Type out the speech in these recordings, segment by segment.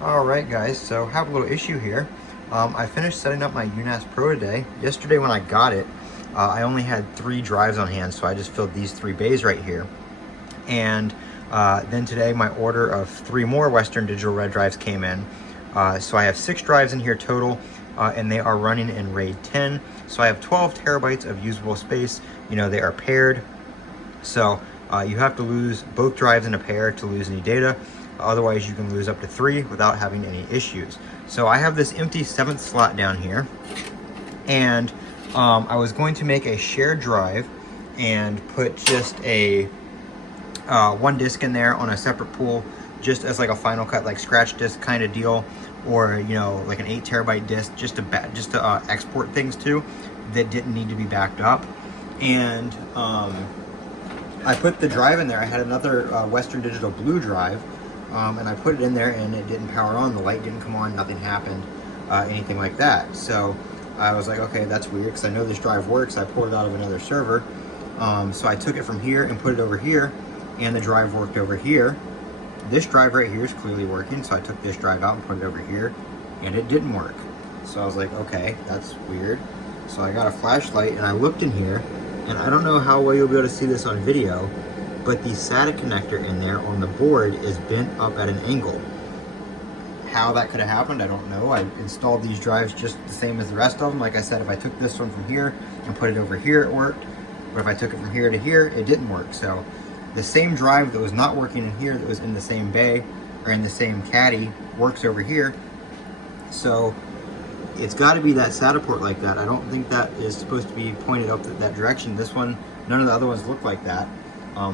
All right, guys, so I have a little issue here. I finished setting up my UNAS Pro today. Yesterday when I got it, I only had 3 drives on hand, so I just filled these 3 bays right here. And then today my order of 3 more Western Digital Red drives came in. So I have 6 drives in here total, and they are running in RAID 10. So I have 12 terabytes of usable space. You know, they are paired. So you have to lose both drives in a pair to lose any data. Otherwise, you can lose up to 3 without having any issues. So I have this empty 7th slot down here, and I was going to make a shared drive and put just a 1 disk in there on a separate pool, just as like a Final Cut, like scratch disk kind of deal, or you know, like an 8 terabyte disk, just to export things to that didn't need to be backed up. And I put the drive in there. I had another Western Digital Blue drive, and I put it in there, and it didn't power on. The light didn't come on. Nothing happened, anything like that. So I was like, okay, that's weird, because I know this drive works. I pulled it out of another server. So I took it from here and put it over here, and the drive worked over here. This drive right here is clearly working, so I took this drive out and put it over here, and it didn't work. So I was like, okay, that's weird. So I got a flashlight, and I looked in here, and I don't know how well you'll be able to see this on video, but the SATA connector in there on the board is bent up at an angle. How that could have happened, I don't know. I installed these drives just the same as the rest of them. Like I said, if I took this one from here and put it over here, it worked. But if I took it from here to here, it didn't work. So the same drive that was not working in here, that was in the same bay or in the same caddy, works over here. So it's got to be that SATA port like that. I don't think that is supposed to be pointed up that direction. This one, none of the other ones look like that.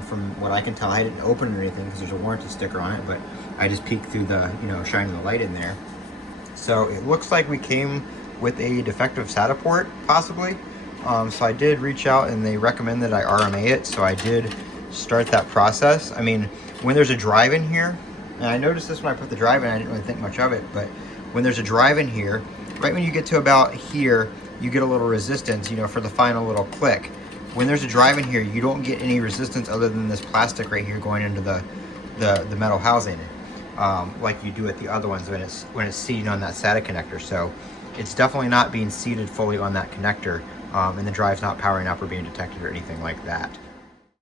From what I can tell, I didn't open it or anything because there's a warranty sticker on it, but I just peeked through the, you know, shining the light in there. So it looks like we came with a defective SATA port, possibly. So I did reach out, and they recommended I RMA it, so I did start that process. I mean, when there's a drive in here, and I noticed this when I put the drive in, I didn't really think much of it, but when there's a drive in here, right when you get to about here, you get a little resistance, you know, for the final little click. When there's a drive in here, you don't get any resistance other than this plastic right here going into the metal housing, like you do at the other ones when it's seated on that SATA connector. So it's definitely not being seated fully on that connector, and the drive's not powering up or being detected or anything like that.